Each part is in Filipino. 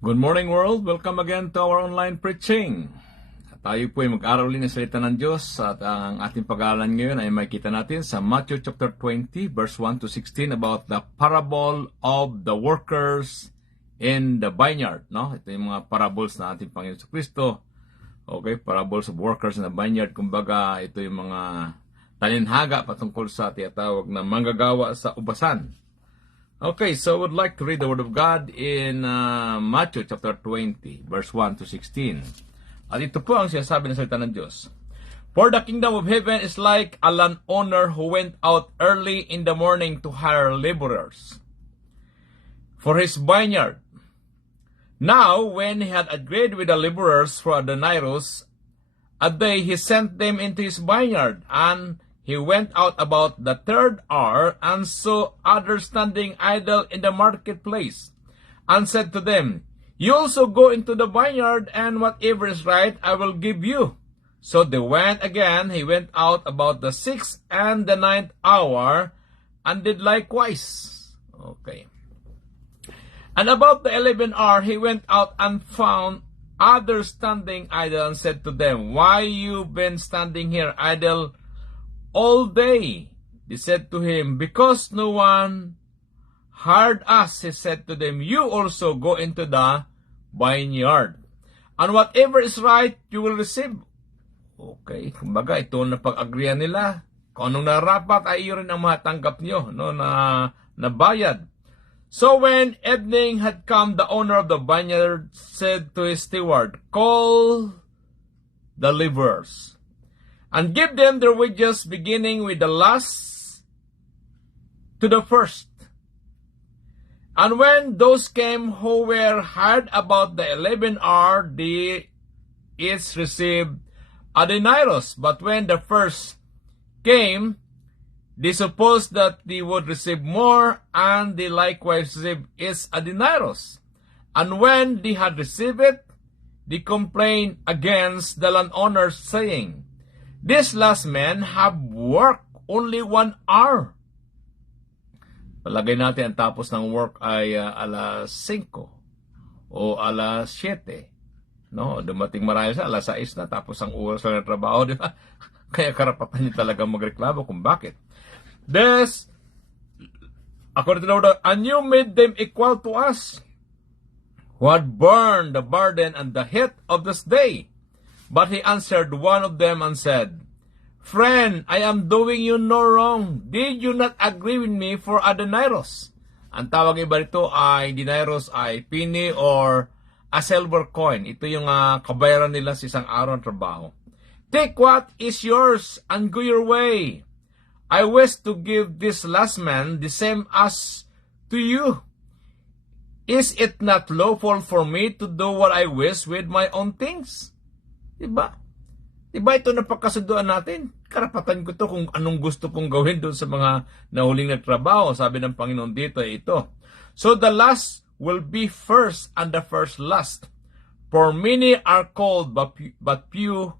Good morning world! Welcome again to our online preaching. Tayo po ay mag-aral ulit ng salita ng Diyos at ang ating pag-aaral ngayon ay makikita natin sa Matthew chapter 20 verse 1 to 16 about the parable of the workers in the vineyard. No? Ito yung mga parables na ating Panginoon Kristo. Okay, parables of workers in the vineyard. Kumbaga, ito yung mga talinhaga patungkol sa tinatawag na manggagawa sa ubasan. Okay, so I would like to read the Word of God in Matthew chapter 20, verse 1 to 16. At ito po ang sinasabi ng salita ng Diyos. For the kingdom of heaven is like a landowner who went out early in the morning to hire laborers for his vineyard. Now, when he had agreed with the laborers for a denarius a day, he sent them into his vineyard, and he went out about the third hour and saw others standing idle in the marketplace, and said to them, You also go into the vineyard, and whatever is right I will give you. So they went again. He went out about the 6th and the 9th hour, and did likewise. Okay. And about the 11th hour he went out and found others standing idle, and said to them, Why you been standing here idle all day? They said to him, Because no one hired us. He said to them, You also go into the vineyard, and whatever is right you will receive. Okay, kumbaga ito na pag-agreean nila. Kung anong narapat ay iyon ang matanggap nyo, no, na bayad. So when evening had come, the owner of the vineyard said to his steward, Call the laborers, and give them their wages, beginning with the last to the first. And when those came who were hired about the 11th hour, they each received a denarius. But when the first came, they supposed that they would receive more, and they likewise received each a denarius. And when they had received it, they complained against the landowners, saying, These last men have worked only 1 hour. Palagay natin ang tapos ng work ay alas 5 o alas 7. No, dumating marami sa alas 6 na, tapos ang oras na ng trabaho, di ba? Kaya karapatan niyo talaga magreklamo kung bakit. This, according to the Lord, and you made them equal to us, who had borne the burden and the heat of this day. But he answered one of them and said, Friend, I am doing you no wrong. Did you not agree with me for a denarius? Ang tawag iba rito ay denarius ay penny or a silver coin. Ito yung kabayaran nila sa isang araw ng trabaho. Take what is yours and go your way. I wish to give this last man the same as to you. Is it not lawful for me to do what I wish with my own things? Diba? Diba ito na pagkasunduan natin? Karapatan ko to kung anong gusto kong gawin doon sa mga nahuling nagtrabaho. Sabi ng Panginoon dito ay ito. So the last will be first, and the first last. For many are called, but few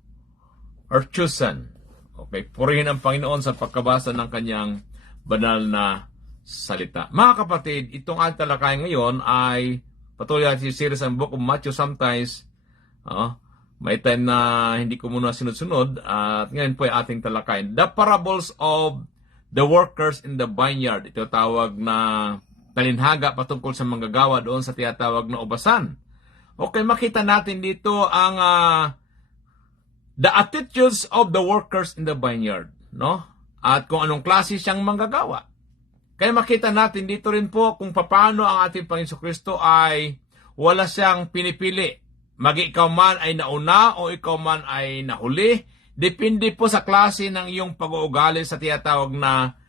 are chosen. Okay, purihin ang Panginoon sa pagkabasa ng kanyang banal na salita. Mga kapatid, itong ating talakayan ngayon ay patuloy natin si series ang Book of Matthew. Sometimes, may time na hindi ko muna sunod-sunod, at ngayon po ay ating talakayan. The parables of the workers in the vineyard. Ito tawag na talinhaga patungkol sa manggagawa doon sa tinatawag na ubasan. Okay, makita natin dito ang the attitudes of the workers in the vineyard, no? At kung anong klase siyang manggagawa. Kaya makita natin dito rin po kung paano ang ating Panginoon Kristo ay wala siyang pinipili. Ikaw man ay nauna o ikaw man ay nahuli, depende po sa klase ng iyong pag-uugali sa tinatawag na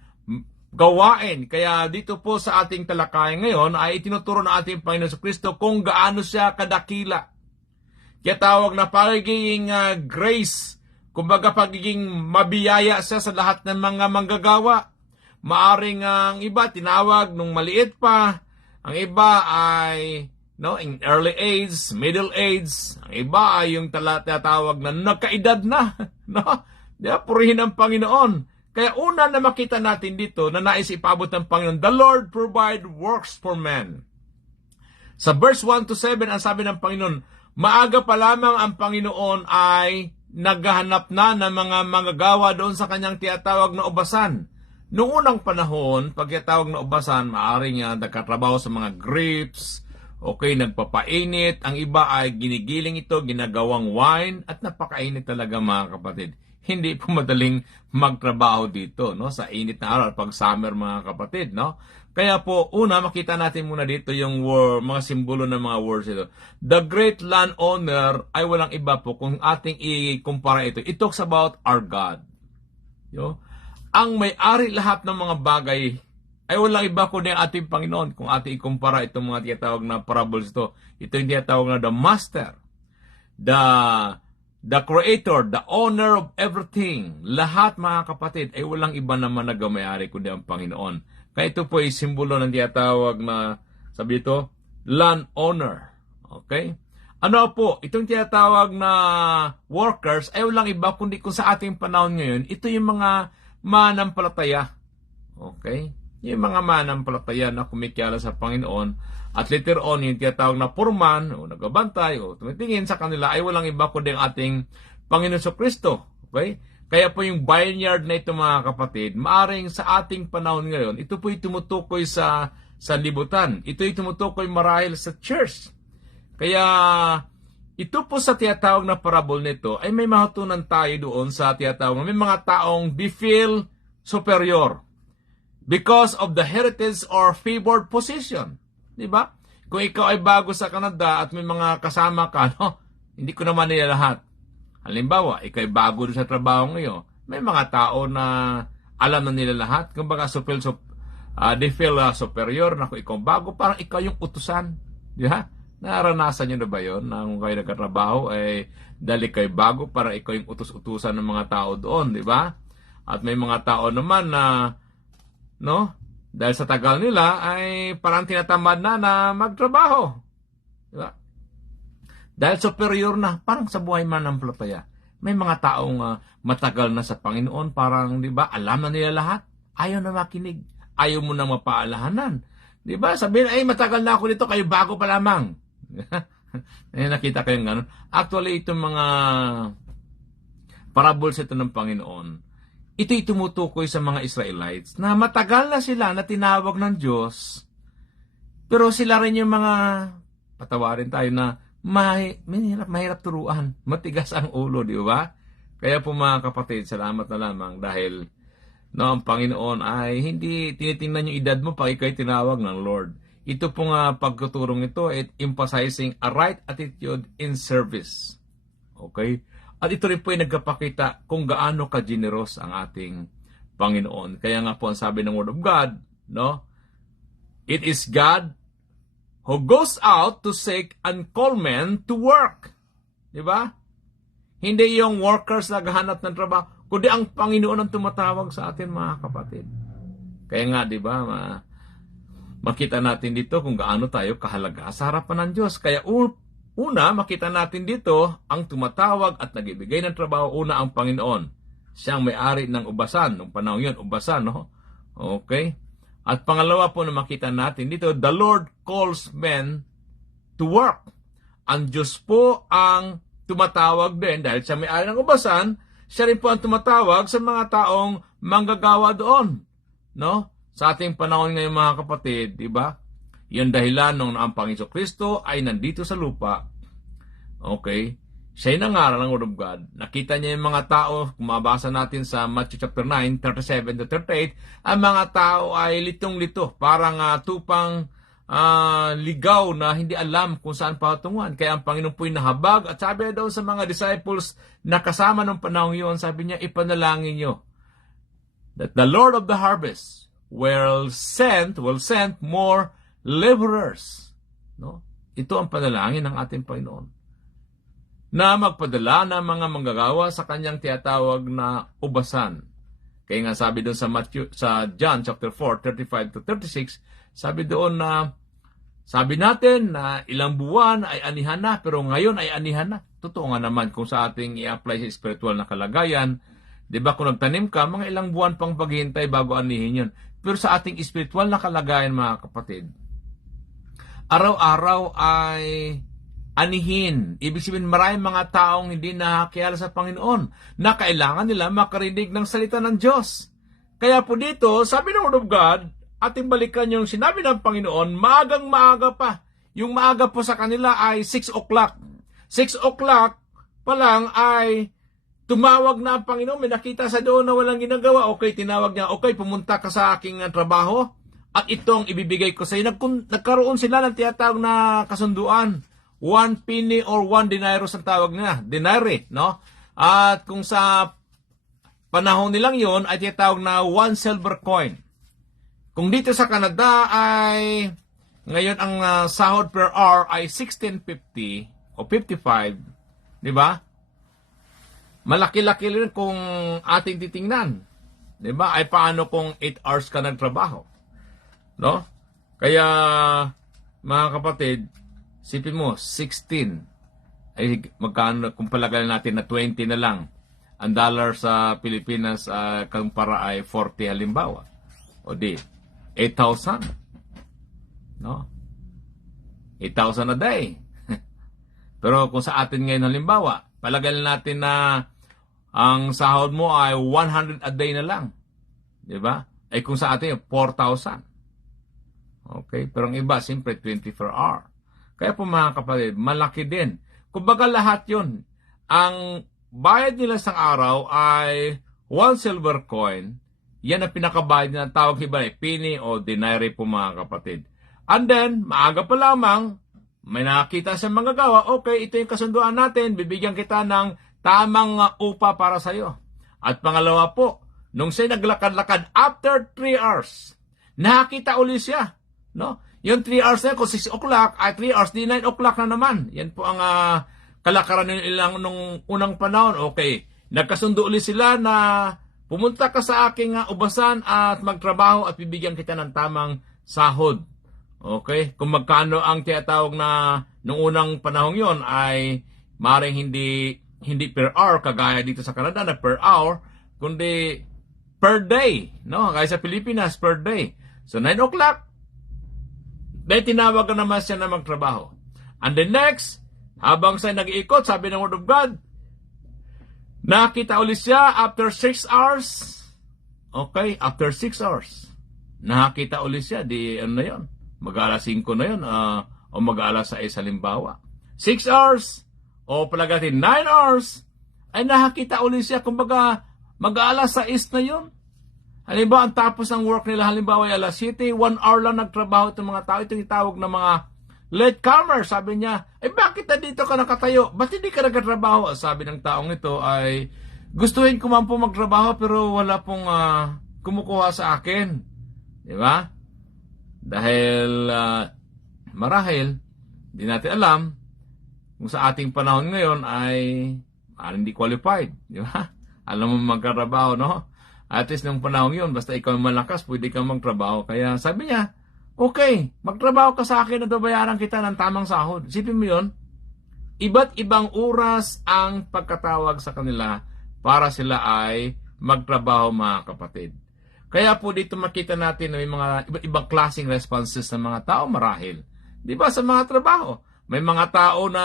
gawain. Kaya dito po sa ating talakayan ngayon ay itinuturo ng ating Panginoon Kristo kung gaano siya kadakila. Kaya tawag na pagiging grace, kumbaga pagiging mabiyaya siya sa lahat ng mga manggagawa. Maaring ang iba tinawag nung maliit pa, ang iba ay in early age, middle age, ang iba ay yung tinatawag na nagkaedad na, no? Purihin ang Panginoon. Kaya una na makita natin dito na nais ipabot ng Panginoon, the Lord provide works for men. Sa verse 1 to 7, ang sabi ng Panginoon, maaga pa lamang ang Panginoon ay naghahanap na ng mga manggagawa doon sa kanyang tinatawag na ubasan. Noong unang panahon, pag tinatawag na ubasan, maaaring nagkatrabaho sa mga grapes, okay, nagpapainit, ang iba ay ginigiling ito, ginagawang wine, at napakainit talaga mga kapatid. Hindi po madaling magtrabaho dito, no, sa init na araw pag summer mga kapatid, no. Kaya po, una, makita natin muna dito yung mga simbolo ng mga words ito. The great landowner ay walang iba po kung ating ikumpara ito. It talks about our God. Yo? Ang may-ari lahat ng mga bagay ay walang iba kundi ang ating Panginoon. Kung ating ikumpara itong mga tinatawag na parables ito, ito yung tinatawag na the master, the creator, the owner of everything. Lahat mga kapatid ay walang iba naman na may-ari kundi ang Panginoon. Kaya ito po ay simbolo ng tinatawag na, sabi ito, landowner. Okay? Ano po, itong tinatawag na workers ay walang iba kundi kung sa ating panahon ngayon, ito yung mga manampalataya. Okay? Yung mga manampalataya na kumikiyala sa Panginoon at later on yung tinatawag na purman o nagabantay o tumitingin sa kanila ay walang iba kundi ang ating Panginoon Kristo. Okay? Kaya po yung vineyard na ito mga kapatid, maaring sa ating panahon ngayon, ito po tumutukoy sa libutan. Ito tumutukoy marahil sa church. Kaya ito po sa tinatawag na parable nito ay may mahatunan tayo doon sa tinatawag na may mga taong they feel superior because of the heritage or favored position. Diba? Kung ikaw ay bago sa Canada at may mga kasama ka, no? Hindi ko naman nila lahat. Halimbawa, ikaw ay bago sa trabaho ngayon, may mga tao na alam na nila lahat. Kumbaga, they feel superior na kung ikaw bago, parang ikaw yung utusan. Di ba? Naranasan nyo na ba yun? Na kung kayo nagkatrabaho, dahil kayo bago, parang ikaw yung utus-utusan ng mga tao doon. Di ba? At may mga tao naman na, no? Dahil sa tagal nila, ay parang tinatamad na magtrabaho. Di ba? Dahil superior na, parang sa buhay manampalataya. May mga taong matagal na sa Panginoon, parang, di ba, alam na nila lahat. Ayaw na makinig. Ayaw mo na mapaalahanan. Di ba? Sabihin, matagal na ako dito, kayo bago pa lamang. Nakita kayong gano'n. Actually, itong mga parables ito ng Panginoon, ito'y tumutukoy sa mga Israelites na matagal na sila na tinawag ng Diyos, pero sila rin yung mga, patawarin tayo na, mahirap turuan. Matigas ang ulo, di ba? Kaya po mga kapatid, salamat na lamang dahil ang Panginoon ay hindi tinitingnan yung edad mo pag ikaw'y tinawag ng Lord. Ito pong pagtuturong ito ay emphasizing a right attitude in service. Okay? At ito rin po ay nagpapakita kung gaano ka-generous ang ating Panginoon. Kaya nga po ang sabi ng Word of God, no? It is God who goes out to seek and call men to work. Di ba? Hindi yung workers naghahanap ng trabaho, kundi ang Panginoon ang tumatawag sa atin mga kapatid. Kaya nga, di ba, makita natin dito kung gaano tayo kahalaga sa harapan ng Diyos. Kaya una, makita natin dito ang tumatawag at nagbibigay ng trabaho, una ang Panginoon. Siyang may-ari ng ubasan. Nung panahon yun, ubasan, no? Okay? At pangalawa po na makita natin dito, the Lord calls men to work. Ang Diyos po ang tumatawag din dahil siya may-ari ng ubasan, siya rin po ang tumatawag sa mga taong manggagawa doon. No? Sa ating panahon ngayon mga kapatid, di ba? Yung dahilan nung ang Panginoon Kristo ay nandito sa lupa. Okay? Siya'y nangaral ng Word of God. Nakita niya yung mga tao, kung mabasa natin sa Matthew chapter 9, 37-38, ang mga tao ay litong-lito, parang tupang ligaw na hindi alam kung saan patunguhan. Kaya ang Panginoon po'y nahabag at sabi daw sa mga disciples na kasama ng panahon yun, sabi niya, ipanalangin niyo that the Lord of the harvest will send more laborers. No? Ito ang panalangin ng ating Panginoon, na magpadala ng mga manggagawa sa kanyang tinatawag na ubasan. Kaya nga sabi doon sa John chapter 4, 35-36, sabi doon na sabi natin na ilang buwan ay anihan na, pero ngayon ay anihan na. Totoo nga naman kung sa ating i-apply sa spiritual na kalagayan. Di ba kung nagtanim ka, mga ilang buwan pang paghihintay bago anihin yun. Pero sa ating spiritual na kalagayan mga kapatid, araw-araw ay anihin. Ibig sabihin, maraming mga taong hindi nakakilala sa Panginoon na kailangan nila makarinig ng salita ng Diyos. Kaya po dito, sabi ng Word of God, ating balikan yung sinabi ng Panginoon, maagang maaga pa. Yung maaga po sa kanila ay 6 o'clock. 6 o'clock pa lang ay tumawag na ang Panginoon. May nakita sa doon na walang ginagawa. Okay, tinawag niya, okay, pumunta ka sa aking trabaho at itong ibibigay ko sa iyo. Nagkaroon sila ng tinatawag na kasunduan. 1 penny or 1 denarius ang tawag nila. Denari, no? At kung sa panahon nilang yon ay tinatawag na 1 silver coin. Kung dito sa Canada ay ngayon ang sahod per hour ay 16.50 o 55, di ba? Malaki-laki rin kung ating titingnan. Di ba? Ay paano kung 8 hours ka nagtrabaho? No? Kaya, mga kapatid, sipin mo, 16. Ay magkano, kung palagay natin na 20 na lang, ang dollar sa Pilipinas kumpara ay 40 halimbawa. O di, 8,000. No? 8,000 a day. Pero kung sa atin ngayon halimbawa, palagay natin na ang sahod mo ay 100 a day na lang. Di ba? Ay kung sa atin 4,000. Okay? Pero ang iba, siyempre 24 hour. Kaya po mga kapatid, malaki din. Kumbaga lahat yun. Ang bayad nila sa araw ay 1 silver coin. Yan ang pinakabayad nila. Tawag iba ay penny o denary po mga kapatid. And then, maaga pa lamang, may nakakita sa mga gawa, okay, ito yung kasunduan natin, bibigyan kita ng tamang upa para sa iyo. At pangalawa po, nung siya naglakad-lakad, after 3 hours, nakakita uli siya. No? Yung 3 hours na, kung 6 o'clock, ay 3 hours, di 9 o'clock na naman. Yan po ang kalakaran nilang nung unang panahon. Okay, nagkasundo uli sila na pumunta ka sa aking ubasan at magtrabaho at bibigyan kita ng tamang sahod. Okay? Kung magkano ang tinatawag na nung unang panahon yon ay maring hindi per hour kagaya dito sa Canada na per hour, kundi per day. No? Kaya sa Pilipinas, per day. So 9 o'clock, dahil tinawag ka naman siya na magtrabaho. And the next, habang siya nag-iikot, sabi ng Word of God, nakita ulit siya after 6 hours. Okay? After 6 hours. Nakita ulit siya. Di ano na yun? Mag-alas 5 na yun, o mag-alas 6 halimbawa. 6 hours, o palagatin 9 hours, ay nakakita ulit siya, kumbaga, mag-alas 6 na yun. Halimbawa, ang tapos ng work nila, halimbawa, ay alas 7, 1 hour lang nagtrabaho itong mga tao. Ito yung tawag ng mga latecomer. Sabi niya, bakit na dito ka nakatayo? Ba't hindi ka nagkatrabaho? Sabi ng taong ito ay, gustuhin ko man po magtrabaho, pero wala pong kumukuha sa akin. Di ba? Dahil marahil, di natin alam kung sa ating panahon ngayon ay hindi qualified. Di ba? Alam mo magkatrabaho, no? At least nung panahon yun, basta ikaw malakas, pwede kang magtrabaho. Kaya sabi niya, okay, magtrabaho ka sa akin at babayaran kita ng tamang sahod. Isipin mo yun, iba't ibang oras ang pagkatawag sa kanila para sila ay magtrabaho mga kapatid. Kaya po dito makita natin na may mga iba't ibang klaseng responses ng mga tao marahil. Di ba sa mga trabaho? May mga tao na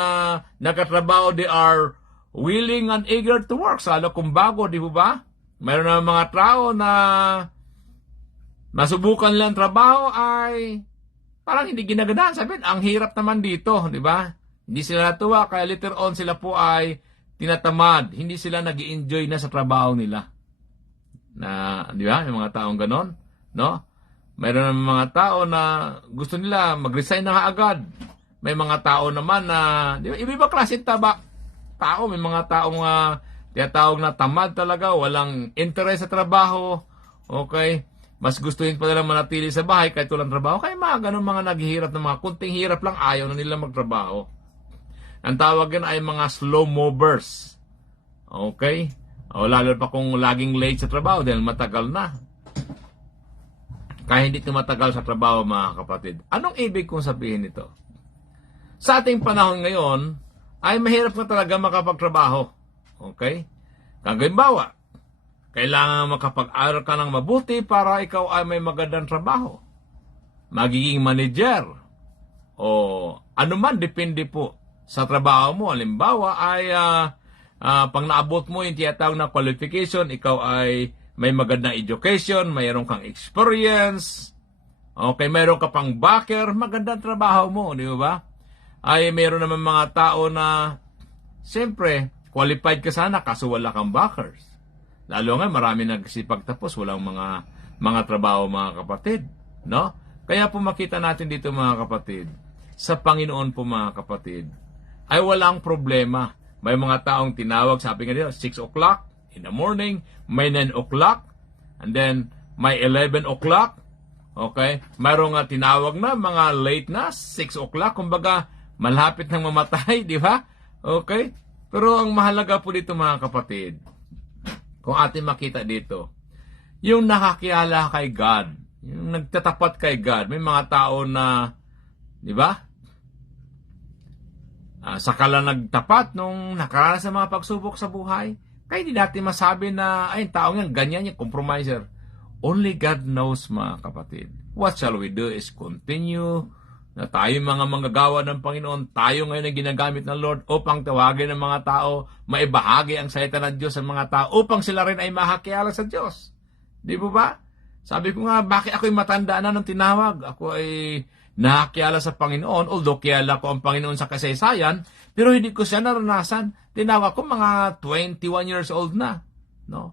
nagkatrabaho, they are willing and eager to work. Lalo kung bago, di ba? Mayroon na mga tao na nasubukan nilang trabaho ay parang hindi ginaganahan. Sabihin, ang hirap naman dito, di ba? Hindi sila natuwa, kaya later on sila po ay tinatamad. Hindi sila nag-i-enjoy na sa trabaho nila. Na, di ba? May mga taong ganon, no? Mayroon ng mga tao na gusto nila mag-resign na agad. May mga tao naman na, di ba? Iba-iba klase tao. May mga taong tinatawag na tamad talaga, walang interest sa trabaho. Okay? Mas gustuhin pa nila manatili sa bahay kahit walang trabaho. Kaya mga ganun mga naghihirap na mga kunting hirap lang, ayaw na nila magtrabaho. Ang tawag yan ay mga slow movers. Okay? O lalo pa kung laging late sa trabaho dahil matagal na. Kaya hindi tumatagal sa trabaho mga kapatid. Anong ibig kong sabihin nito? Sa ating panahon ngayon, ay mahirap na talaga makapagtrabaho. Okay? Kagimbawa, kailangan makapag-aral ka ng mabuti para ikaw ay may magandang trabaho. Magiging manager. o ano man, depende po sa trabaho mo. Halimbawa ay pang naabot mo yung tiyatawag na qualification, ikaw ay may magandang education, mayroon kang experience, okay, mayroon ka pang backer, magandang trabaho mo, di ba? Ay mayroon naman mga tao na siyempre, qualified ka sana kaso wala kang backers. Lalo nga marami nagsipagtapos, walang mga trabaho mga kapatid, no? Kaya po makita natin dito mga kapatid, sa Panginoon po mga kapatid, ay walang problema. May mga taong tinawag, sabi nga dito, 6 o'clock in the morning, may 9 o'clock, and then may 11 o'clock, okay? Mayroong tinawag na mga late na, 6 o'clock, kumbaga malapit nang mamatay, di ba? Okay? Pero ang mahalaga po dito mga kapatid, kung atin makita dito, yung nakakilala kay God, yung nagtatapat kay God, may mga tao na, di ba? Saka lang nagtapat nung nakaranas ng mga pagsubok sa buhay. Kaya hindi natin masabi na, ay, taong yan, ganyan yung compromiser. Only God knows mga kapatid. What shall we do is continue na tayo mga manggagawa ng Panginoon, tayo ngayon ang ginagamit ng Lord upang tawagin ng mga tao, maibahagi ang salita ng Diyos sa mga tao upang sila rin ay makakilala sa Diyos. Di ba ba? Sabi ko nga, bakit ako'y matanda na nung tinawag? Ako ay nakakilala sa Panginoon, although kilala ko ang Panginoon sa kasaysayan, pero hindi ko siya naranasan. Tinawag ko mga 21 years old na. No?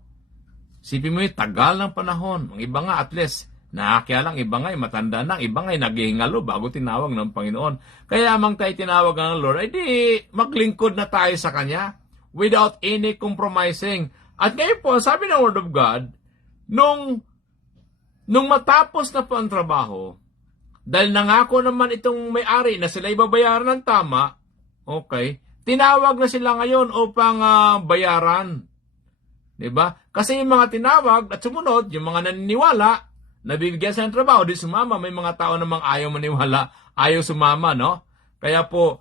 Sipin mo yung tagal ng panahon. Ang iba nga at least, nakakilala, ang iba nga ay matanda na, ang iba nga ay naghihingalo bago tinawag ng Panginoon. Kaya amang tayo tinawag ng Lord, ay di maglingkod na tayo sa Kanya without any compromising. At ngayon po, sabi ng Word of God, nung matapos na po ang trabaho, dahil nangako naman itong may-ari na sila ibabayaran ng tama, okay, tinawag na sila ngayon upang bayaran. Diba? Kasi yung mga tinawag at sumunod, yung mga naniniwala, nabibigyan sa trabaho, di sumama. May mga tao namang ayaw maniwala, ayaw sumama, no? Kaya po,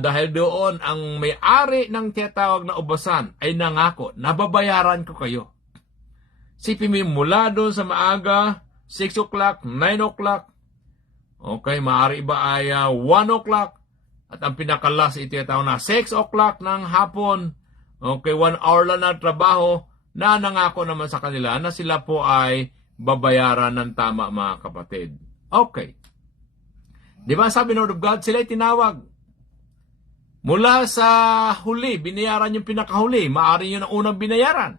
dahil doon, ang may-ari ng tiyatawag na ubasan ay nangako, nababayaran ko kayo. Sipin mo mula doon sa maaga, 6 o'clock, 9 o'clock, okay, maaari iba ay 1 o'clock, at ang pinakalas itiyatawag na 6 o'clock ng hapon, okay, 1 hour lang na trabaho, na nangako naman sa kanila na sila po ay babayaran ng tama mga kapatid. Okay. Di ba sabi ng Word of God, sila ay tinawag. Mula sa huli, binayaran yung pinakahuli. Maaari yun ang unang binayaran.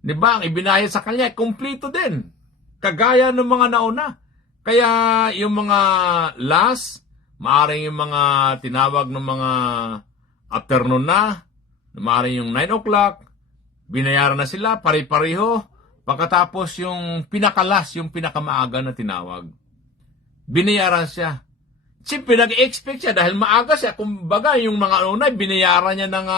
Di ba? Ang ibinayad sa kanya, kumplito din. Kagaya ng mga nauna. Kaya yung mga last, maaari yung mga tinawag ng mga afternoon na, maaari yung 9 o'clock, binayaran na sila, pare-pareho. Pagkatapos yung pinakalas, yung pinakamaaga na tinawag, binayaran siya. Siyempre, nag-expect siya dahil maaga siya. Kumbaga, yung mga una, binayaran niya ng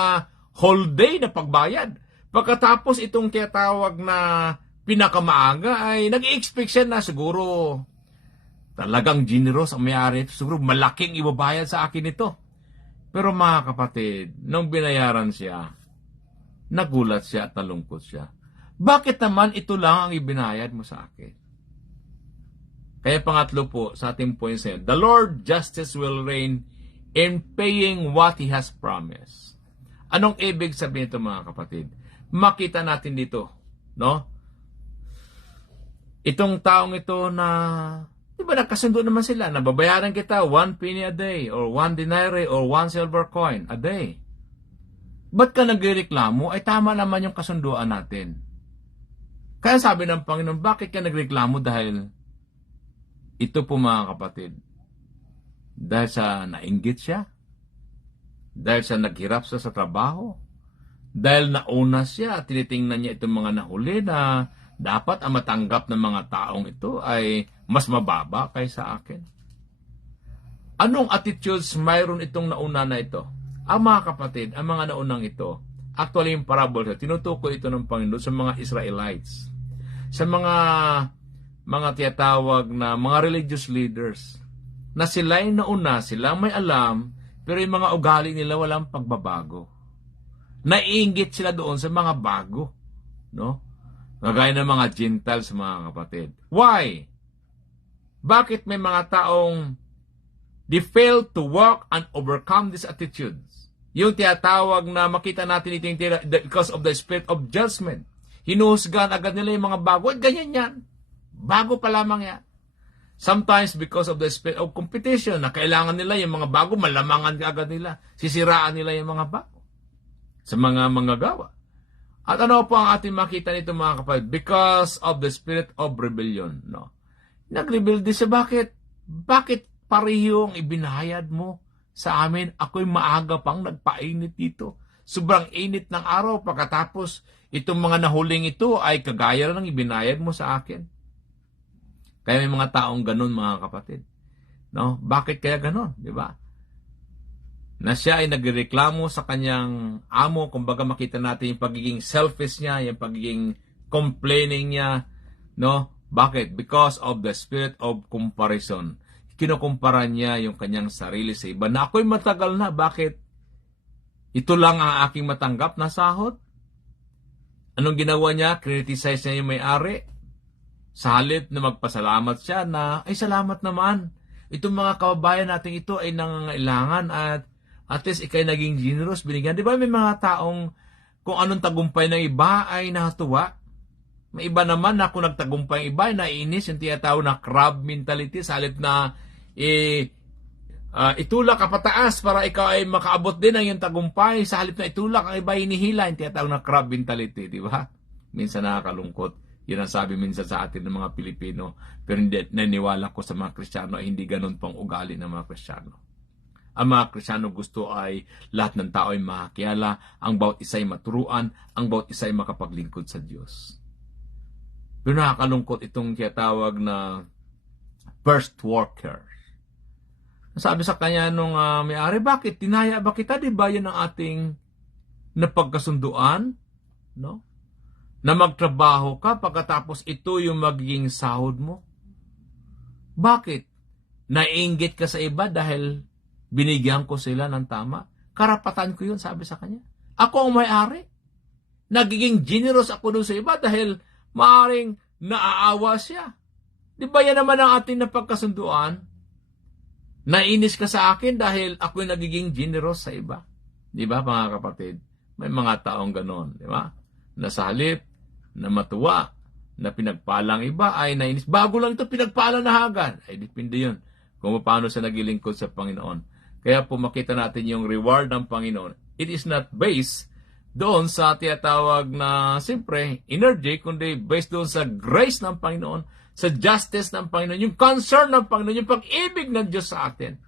whole day na pagbayad. Pagkatapos itong tinatawag na pinakamaaga ay nag-expect siya na siguro talagang generous ang may-ari. Siguro malaking ibabayad sa akin ito. Pero mga kapatid, nung binayaran siya, nagulat siya at nalungkot siya. Bakit naman ito lang ang ibinayad mo sa akin? Kaya pangatlo po sa ating point sa the Lord justice will reign in paying what He has promised. Anong ibig sabihin ito mga kapatid? Makita natin dito, no? Itong taong ito na, di ba nagkasundo naman sila, nababayaran kita 1 penny a day, or 1 denarii, or 1 silver coin a day. Ba't ka nagreklamo? Ay tama naman yung kasunduan natin. Kaya sabi ng Panginoon, bakit ka nagreklamo? Dahil ito po mga kapatid, dahil sa nainggit siya, dahil sa naghirap siya sa trabaho, dahil nauna siya, tinitingnan niya itong mga nahuli na dapat ang matanggap ng mga taong ito ay mas mababa kaysa akin. Anong attitudes mayroon itong nauna na ito? Ang mga kapatid, ang mga naunang ito, actually yung parable, tinutukoy ito ng Panginoon sa mga Israelites, sa mga tiyatawag na mga religious leaders, na sila ay nauna, sila may alam, pero yung mga ugali nila walang pagbabago. Naiinggit sila doon sa mga bago, no? Kagaya ng mga Gentiles, mga kapatid. Why? Bakit may mga taong They fail to walk and overcome these attitudes. Yung tinatawag na makita natin ito because of the spirit of judgment. Hinuhusgan agad nila yung mga bago. Ganyan yan. Bago pa lamang yan. Sometimes because of the spirit of competition, na kailangan nila yung mga bago, malamangan agad nila. Sisiraan nila yung mga bago sa mga gawa. At ano po ang ating makita nito mga kapatid? Because of the spirit of rebellion. No? Nag-rebelde siya. Bakit? Bakit pareho ang ibinahayad mo sa amin? Ako'y maaga pang nagpainit dito. Sobrang init ng araw. Pagkatapos, itong mga nahuling ito ay kagaya ng ibinayad mo sa akin. Kaya may mga taong ganun mga kapatid. No? Bakit kaya ganun? Di ba? Na siya ay nagreklamo sa kanyang amo, kumbaga makita natin yung pagiging selfish niya, yung pagiging complaining niya, no? Bakit? Because of the spirit of comparison. Kinukumpara niya yung kanyang sarili sa iba. Na ako'y matagal na, bakit? Ito lang ang aking matanggap na sahod? Anong ginawa niya? Criticize niya yung may-ari. Sa halip na magpasalamat siya na, ay salamat naman. Itong mga kababayan natin ito ay nangangailangan at least ikay naging generous, binigyan. Di ba may mga taong kung anong tagumpay ng iba ay natuwa? May iba naman na kung nagtagumpay ng iba ay naiinis, yung tinatawag na crab mentality, sa halip na itulak ka pataas para ikaw ay makaabot din ng iyong tagumpay. Sa halip na itulak ang iba hinihila, yung tinatawag na crab mentality, di ba? Minsan nakakalungkot. Yun ang sabi minsan sa atin ng mga Pilipino. Pero hindi, naniwala ko sa mga Kristiyano ay hindi ganun pang ugali ng mga Kristiyano. Ang mga Kristiyano gusto ay lahat ng tao ay makakilala, ang bawat isa ay maturuan, ang bawat isa ay makapaglingkod sa Diyos. Pero nakakalungkot itong tinatawag na first worker. Sabi sa kanya nung may-ari, bakit? Tinaya ba kita? Di ba yan ang ating napagkasunduan? No? Na magtrabaho ka pagkatapos ito yung magiging sahod mo? Bakit? Naiinggit ka sa iba dahil binigyan ko sila ng tama? Karapatan ko yun, sabi sa kanya. Ako ang may-ari. Nagiging generous ako doon sa iba dahil maaring naaawa siya. Di ba yan naman ang ating napagkasunduan? Nainis ka sa akin dahil ako'y nagiging generous sa iba. Di ba mga kapatid? May mga taong ganon. Di ba? Na sa halip, na matuwa, na pinagpalang iba ay nainis. Bago lang ito, pinagpalang na agad. Ay, depende yun kung paano siya nagilingkod sa Panginoon. Kaya po makita natin yung reward ng Panginoon. It is not based doon sa tinatawag na, siyempre, energy, kundi based doon sa grace ng Panginoon, sa justice ng Panginoon, yung concern ng Panginoon, yung pag-ibig ng Diyos sa atin.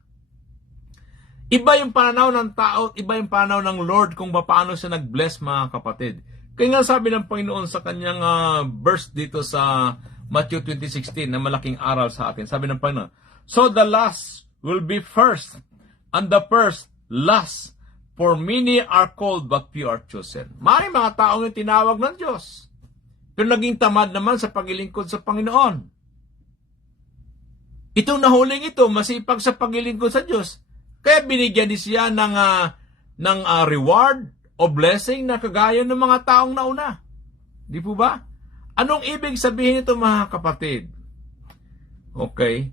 Iba yung pananaw ng tao, iba yung pananaw ng Lord kung paano siya nag-bless mga kapatid. Kaya nga sabi ng Panginoon sa kanyang verse dito sa Matthew 20:16 na malaking aral sa atin. Sabi ng Panginoon, so the last will be first, and the first last, for many are called but few are chosen. Maraming mga taong yung tinawag ng Diyos, pero naging tamad naman sa paglilingkod sa Panginoon. Itong nahuling ito, masipag sa paglilingkod sa Diyos, kaya binigyan din siya ng reward o blessing na kagaya ng mga taong nauna. Di po ba? Anong ibig sabihin ito mga kapatid? Okay.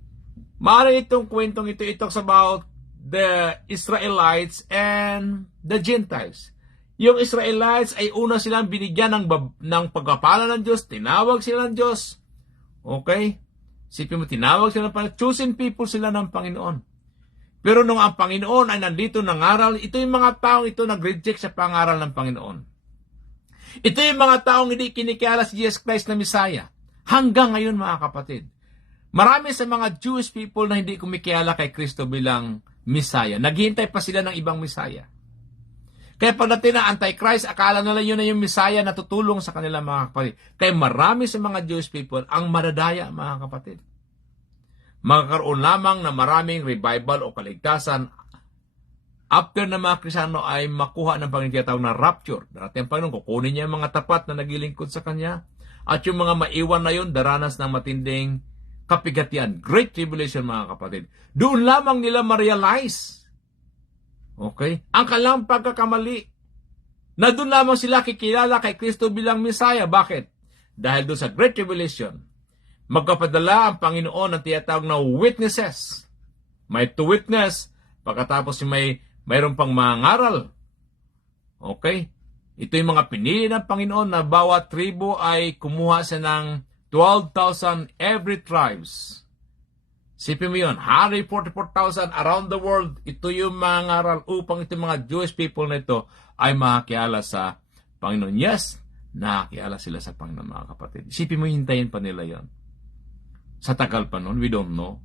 Maaaring itong kwentong ito, it talks about the Israelites and the Gentiles. Yung Israelites ay una silang binigyan ng pagpapala ng Diyos, tinawag sila ng Diyos. Okay? Sipin mo, tinawag sila ng Panginoon, chosen people sila ng Panginoon. Pero nung ang Panginoon ay nandito nangaral, ito yung mga taong ito nag-reject sa pangaral ng Panginoon. Ito yung mga taong hindi kinikilala si Jesus Christ na Messiah. Hanggang ngayon mga kapatid. Marami sa mga Jewish people na hindi kumikilala kay Kristo bilang Messiah. Naghihintay pa sila ng ibang Messiah. Kaya pagdating na Antichrist, akala nila yun na yung Messiah na tutulong sa kanila mga kapatid. Kaya marami sa mga Jewish people ang madadaya mga kapatid. Magkakaroon lamang na maraming revival o kaligtasan after na mga Kristiyano ay makuha ng Panginoon na rapture. Darating ang Panginoon, kukunin niya yung mga tapat na nagilingkod sa Kanya. At yung mga maiwan na yun, daranas ng matinding kapigatian. Great tribulation mga kapatid. Doon lamang nila ma-realize. Okay? Ang kanilang pagkakamali. Na doon lamang sila kikilala kay Kristo bilang Messiah. Bakit? Dahil doon sa Great Tribulation, magpapadala ang Panginoon ng tiyatawag na witnesses. May to witness. Pagkatapos mayroon pang mangaral. Okay? Ito yung mga pinili ng Panginoon na bawat tribo ay kumuha siya ng 12,000 every tribes. Sipin mo yun, 144,000 around the world. Ito yung mangaral upang itong mga Jewish people na ito ay makakiala sa Panginoon. Yes, nakakiala sila sa Panginoon, mga kapatid. Sipin mo, hintayin pa nila yon. Sa tagal pa nun, we don't know.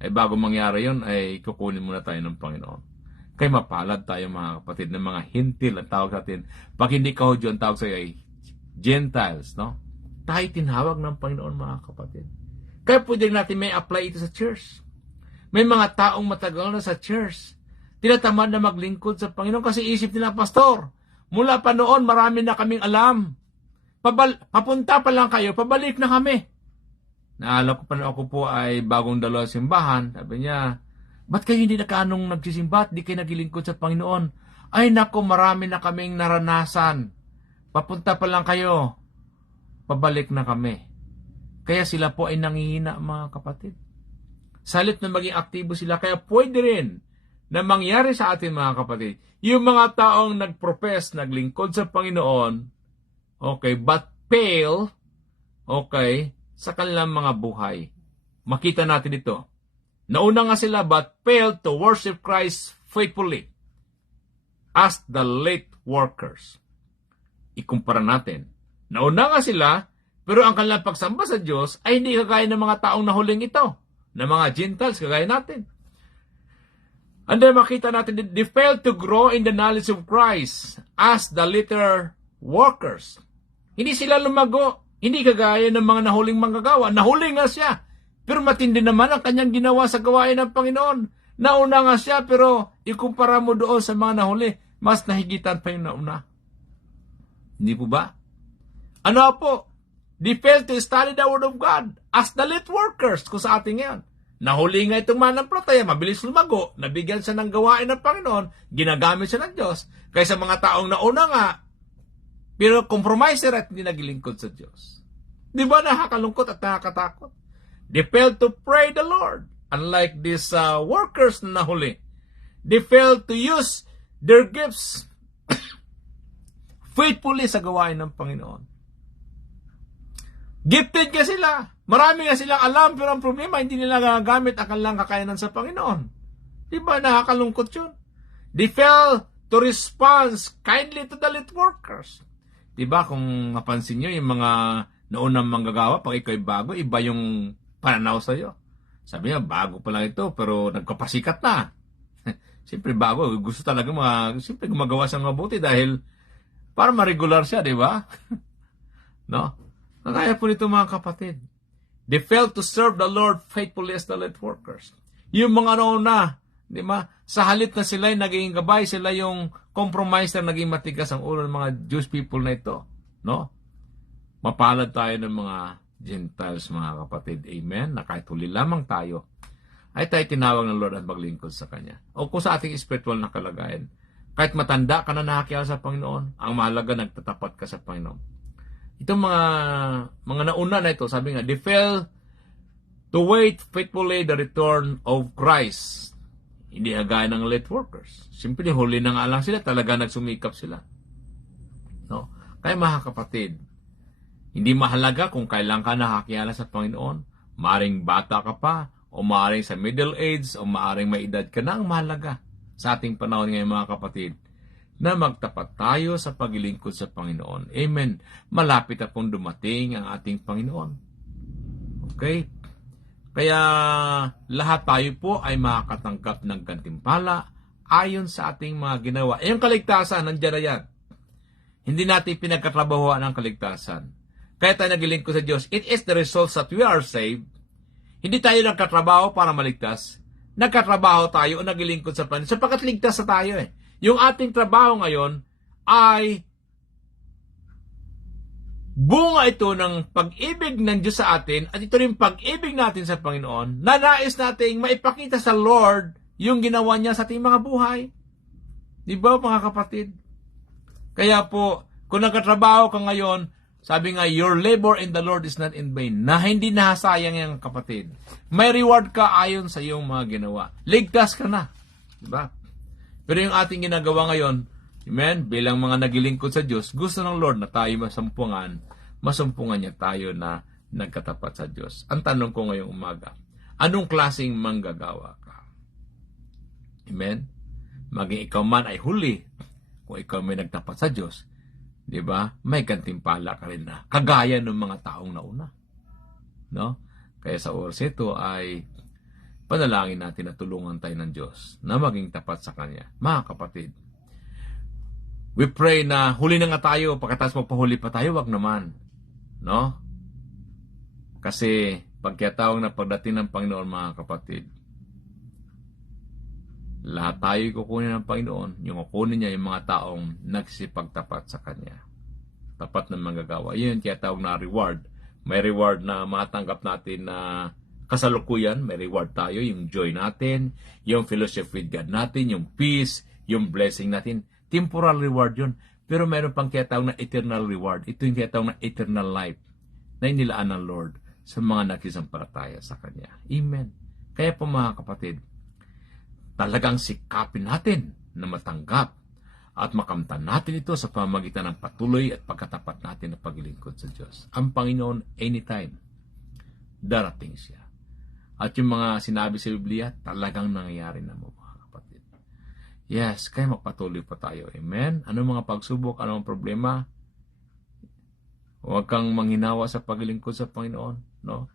Bago mangyari yon, ay kukunin muna tayo ng Panginoon. Kaya mapalad tayo, mga kapatid, ng mga hintil ang tawag natin. Pag hindi ka Hudyo, ang tawag sa'yo ay Gentiles, no? Tayo tinawag ng Panginoon, mga kapatid. Kaya pwede natin may apply ito sa church. May mga taong matagal na sa church. Tinatamad na maglingkod sa Panginoon kasi isip nila, Pastor, mula pa noon marami na kaming alam. Papunta pa lang kayo, pabalik na kami. Naalala ko pa na ako po ay bagong dalawa simbahan. Sabi niya, ba't kayo hindi nakaanong nagsisimba at di kayo naglilingkod sa Panginoon? Ay nako, marami na kaming naranasan. Papunta pa lang kayo, pabalik na kami. Kaya sila po ay nangihina, mga kapatid. Salit na maging aktibo sila, kaya pwede rin na mangyari sa atin, mga kapatid. Yung mga taong nagprofess, naglingkod sa Panginoon, okay, but fail, okay, sa kanilang mga buhay. Makita natin ito. Nauna nga sila, but failed to worship Christ faithfully as the late workers. Ikumpara natin. Nauna nga sila, pero ang kanilang pagsamba sa Diyos ay hindi kagaya ng mga taong nahuling ito, ng mga Gentiles kagaya natin. And then makita natin, they failed to grow in the knowledge of Christ as the later workers. Hindi sila lumago, hindi kagaya ng mga nahuling manggagawa. Nahuli nga siya, pero matindi naman ang kanyang ginawa sa gawain ng Panginoon. Nauna nga siya, pero ikumpara mo doon sa mga nahuli, mas nahigitan pa yung nauna. Hindi po ba? Ano po? They failed to study the Word of God as the late workers kung sa ating ngayon. Nahuli nga itong manampalataya, mabilis lumago, nabigyan siya ng gawain ng Panginoon, ginagamit siya ng Diyos, kaysa mga taong nauna nga, pero compromiser at hindi naglingkod sa Diyos. Di ba nakakalungkot at nakakatakot? They failed to pray the Lord, unlike these workers na nahuli. They failed to use their gifts faithfully sa gawain ng Panginoon. Gifted ka sila. Marami nga silang alam, pero ang problema, hindi nila gagamit ang kanilang kakayanan sa Panginoon. Di ba nakakalungkot yun? They fail to respond kindly to the late workers. Di ba kung napansin nyo, yung mga naunang manggagawa, pag ikaw'y bago, iba yung pananaw sa'yo. Sabi niya, bago pa lang ito, pero nagkapasikat na. Siyempre bago, gusto talaga siyempre gumagawa siyang mabuti dahil para ma-regular siya, di ba? No? Kaya po nito, mga kapatid. They failed to serve the Lord faithfully as the late workers. Yung mga nauna, di ba? Sa halit na sila ay naging gabay, sila yung compromiser, naging matigas ang ulo ng mga Jewish people na ito. No? Mapalad tayo ng mga Gentiles, mga kapatid. Amen? Na kahit huli lamang tayo, ay tayo tinawag ng Lord at maglingkod sa Kanya. O kung sa ating spiritual na kalagayan, kahit matanda ka na nakakilala sa Panginoon, ang mahalaga nagtatapat ka sa Panginoon. Itong mga nauna na ito, sabi nga, they fail to wait faithfully the return of Christ. Hindi agaya ng late workers. Simply, huli na nga lang sila, talaga nagsumikap sila. No? Kaya mga kapatid, hindi mahalaga kung kailan ka nakakilala sa Panginoon. Maaring bata ka pa, o maaring sa middle age, o maaring may edad ka na. Ang mahalaga sa ating panahon ngayon, mga kapatid, na magtapat tayo sa paglilingkod sa Panginoon. Amen. Malapit na pong dumating ang ating Panginoon. Okay? Kaya lahat tayo po ay makakatanggap ng gantimpala ayon sa ating mga ginawa. Yung kaligtasan, nandiyan na yan. Hindi natin pinagkatrabahoan ang kaligtasan. Kaya tayo naglilingkod sa Diyos. It is the result that we are saved. Hindi tayo nagkatrabaho para maligtas. Nagkatrabaho tayo o naglilingkod sa Panginoon. Sapagkat ligtas na tayo eh. Yung ating trabaho ngayon ay bunga ito ng pag-ibig ng Diyos sa atin at ito rin pag-ibig natin sa Panginoon na nais nating maipakita sa Lord yung ginawa niya sa ating mga buhay. Di ba, mga kapatid? Kaya po, kung nagkatrabaho ka ngayon, Sabi nga, your labor in the Lord is not in vain. Na hindi nahasayang yung kapatid. May reward ka ayon sa iyong mga ginawa. Ligtas ka na. Diba? Pero yung ating ginagawa ngayon, amen, bilang mga nagilingkod sa Diyos, gusto ng Lord na tayo masumpungan niya tayo na nagkatapat sa Diyos. Ang tanong ko ngayong umaga, anong klaseng manggagawa ka? Amen? Maging ikaw man ay huli, kung ikaw may nagtapat sa Diyos, di ba? May gantimpala ka rin na kagaya ng mga taong nauna. No? Kaya sa oras ito ay panalangin natin na tulungan tayo ng Diyos na maging tapat sa Kanya. Mga kapatid, we pray na huli na nga tayo, pagkatapos magpahuli pa tayo, wag naman. No? Kasi pagkatawag na pagdating ng Panginoon, mga kapatid, lahat tayo kukunin ng Panginoon, yung kukunin niya yung mga taong nagsipagtapat sa Kanya. Tapat na manggagawa. Yun yung tinatawag na reward. May reward na matanggap natin na kasalukuyan. May reward tayo, yung joy natin, yung fellowship with God natin, yung peace, yung blessing natin. Temporal reward yun. Pero meron pang tinatawag na eternal reward. Ito yung tinatawag na eternal life na inilaan ng Lord sa mga nagsisampalataya sa Kanya. Amen. Kaya po mga kapatid, talagang sikapin natin na matanggap at makamtan natin ito sa pamamagitan ng patuloy at pagkatapat natin na paglingkod sa Diyos. Ang Panginoon, anytime, darating siya. At yung mga sinabi sa Biblia, talagang nangyayari na mo, mga kapatid. Yes, kaya magpatuloy pa tayo. Amen? Anong mga pagsubok, anong problema? Huwag kang manghinawa sa paglingkod sa Panginoon. No?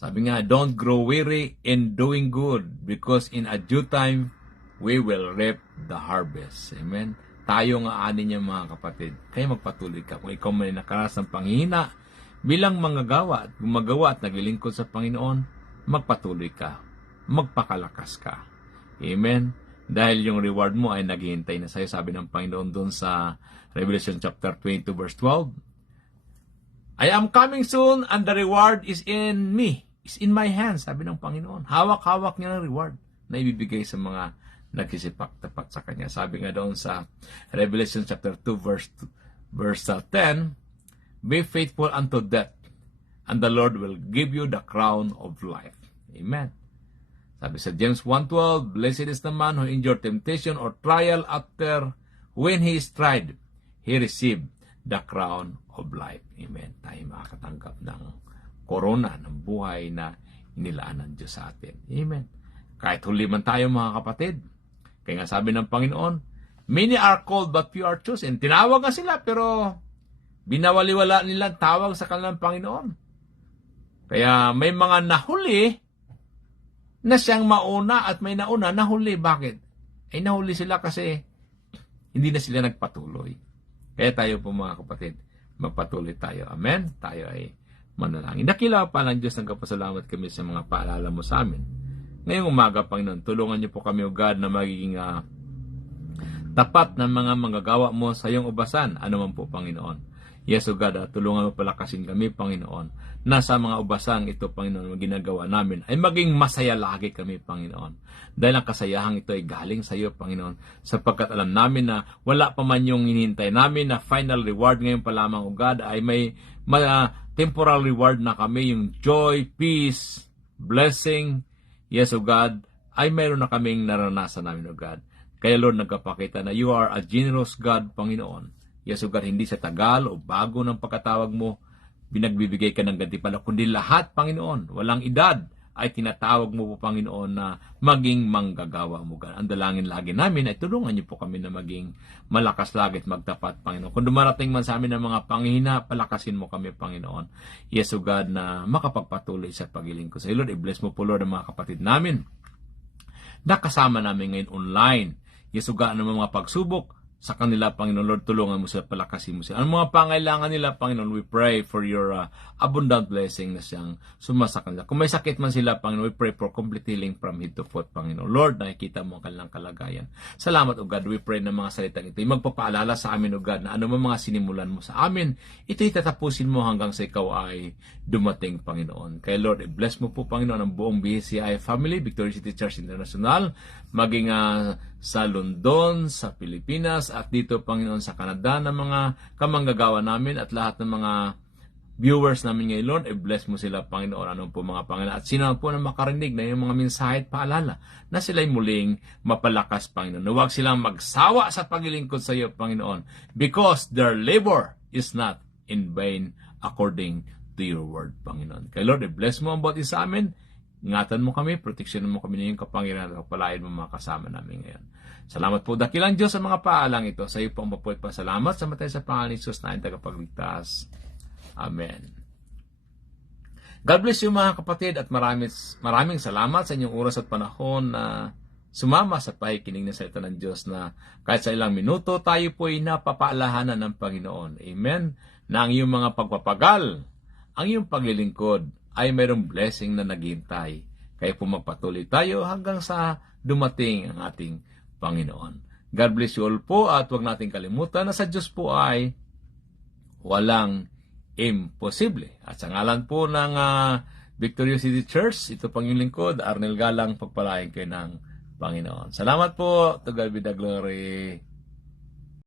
Sabi nga, don't grow weary in doing good because in a due time, we will reap the harvest. Amen? Tayo nga anin niya mga kapatid. Kaya magpatuloy ka. Kung ikaw may nakaranas ng panghihina, bilang manggagawa at gumagawa at naglilingkod sa Panginoon, magpatuloy ka. Magpakalakas ka. Amen? Dahil yung reward mo ay naghihintay na sa'yo. Sabi ng Panginoon doon sa Revelation chapter 22 verse 12, I am coming soon and the reward is in me. Is in my hands, sabi ng Panginoon. Hawak-hawak niya ng reward na ibibigay sa mga nagsisipak-tapat sa Kanya. Sabi nga doon sa Revelation chapter 2 verse 10, be faithful unto death, and the Lord will give you the crown of life. Amen. Sabi sa James 1:12, blessed is the man who endured temptation or trial after when he is tried, he received the crown of life. Amen. Tayo makakatanggap ng korona ng buhay na inilaan ng Diyos sa atin. Amen. Kahit huli man tayo mga kapatid. Kaya nga sabi ng Panginoon, many are called but few are chosen. Tinawag nga sila pero binawaliwala nila tawag sa kanilang Panginoon. Kaya may mga nahuli na siyang mauna at may nauna nahuli. Bakit? Ay nahuli sila kasi hindi na sila nagpatuloy. Kaya tayo po mga kapatid, magpatuloy tayo. Amen? Tayo ay manalangin. Dakila pa ng Diyos, nagkapasalamat kami sa mga paalala mo sa amin. Ngayong umaga, Panginoon, tulungan niyo po kami, O God, na magiging tapat ng mga manggagawa mo sa iyong ubasan. Ano man po, Panginoon. Yes, O God, tulungan mo palakasin kami, Panginoon, na sa mga ubasang ito, Panginoon, ginagawa namin, ay maging masaya lagi kami, Panginoon. Dahil ang kasayahang ito ay galing sa iyo, Panginoon, sapagkat alam namin na wala pa man yung hinihintay namin na final reward ngayon pa lamang, O God, ay may temporal reward na kami, yung joy, peace, blessing, yes, O God, ay mayroon na kaming naranasan namin, O God. Kaya, Lord, nagkapakita na you are a generous God, Panginoon. Yes, O God, hindi sa tagal o bago ng pagkatawag mo, binagbibigay ka ng gantimpala, kundi lahat, Panginoon, walang edad, ay tinatawag mo po, Panginoon, na maging manggagawa mo. Ang dalangin lagi namin ay tulungan niyo po kami na maging malakas lagi at magtapat, Panginoon. Kung dumarating man sa amin ng mga panghihina, palakasin mo kami, Panginoon. Yes, O God, na makapagpatuloy sa pagiling ko sa iyo. Lord, i-bless mo po, Lord, ang mga kapatid namin na kasama namin ngayon online. Yes, O God, ang mga pagsubok sa kanila, Panginoon, Lord, tulungan mo sila, palakasin mo sila. Ang mga pangailangan nila, Panginoon, we pray for your abundant blessing na siyang sumasa kanila. Kung may sakit man sila, Panginoon, we pray for complete healing from head to foot, Panginoon. Lord, nakikita mo ang kanilang kalagayan. Salamat, O God, we pray na mga salitang ito. Magpapaalala sa amin, O God, na ano man mga sinimulan mo sa amin, ito'y tatapusin mo hanggang sa ikaw ay dumating, Panginoon. Kaya, Lord, bless mo po, Panginoon, ang buong BCI family, Victory City Church International, maging sa London, sa Pilipinas, at dito, Panginoon, sa Canada, ng mga kamanggagawa namin at lahat ng mga viewers namin ngayon, Lord, bless mo sila, Panginoon, anong po mga Panginoon. At sino po na makarinig na yung mga mensahe at paalala na sila'y muling mapalakas, Panginoon. Na huwag silang magsawa sa paglilingkod sa iyo, Panginoon, because their labor is not in vain according to your word, Panginoon. Kaya Lord, bless mo ang bawat isa amin. Ingatan mo kami, proteksyonan mo kami ng iyong kapangyarihan at palain mo mga kasama namin ngayon. Salamat po, dakilang Diyos, sa mga paalang ito. Sa iyo po ang mapuwit pa. Salamat sa matay sa pangalan ni Jesus na ang tagapagligtas. Amen. God bless you mga kapatid at maraming salamat sa inyong oras at panahon na sumama sa pakikinig ng salita ng Diyos na kahit sa ilang minuto tayo po ay napapaalahanan ng Panginoon. Amen. Na ang iyong mga pagpapagal, ang iyong paglilingkod ay mayroong blessing na naghihintay. Kaya po magpatuloy tayo hanggang sa dumating ang ating Panginoon. God bless you all po at huwag natin kalimutan na sa Diyos po ay walang imposible. At sa ngalan po ng Victorious City Church, ito pang yung lingkod, Arnel Galang, pagpalain kayo ng Panginoon. Salamat po. To God be the glory.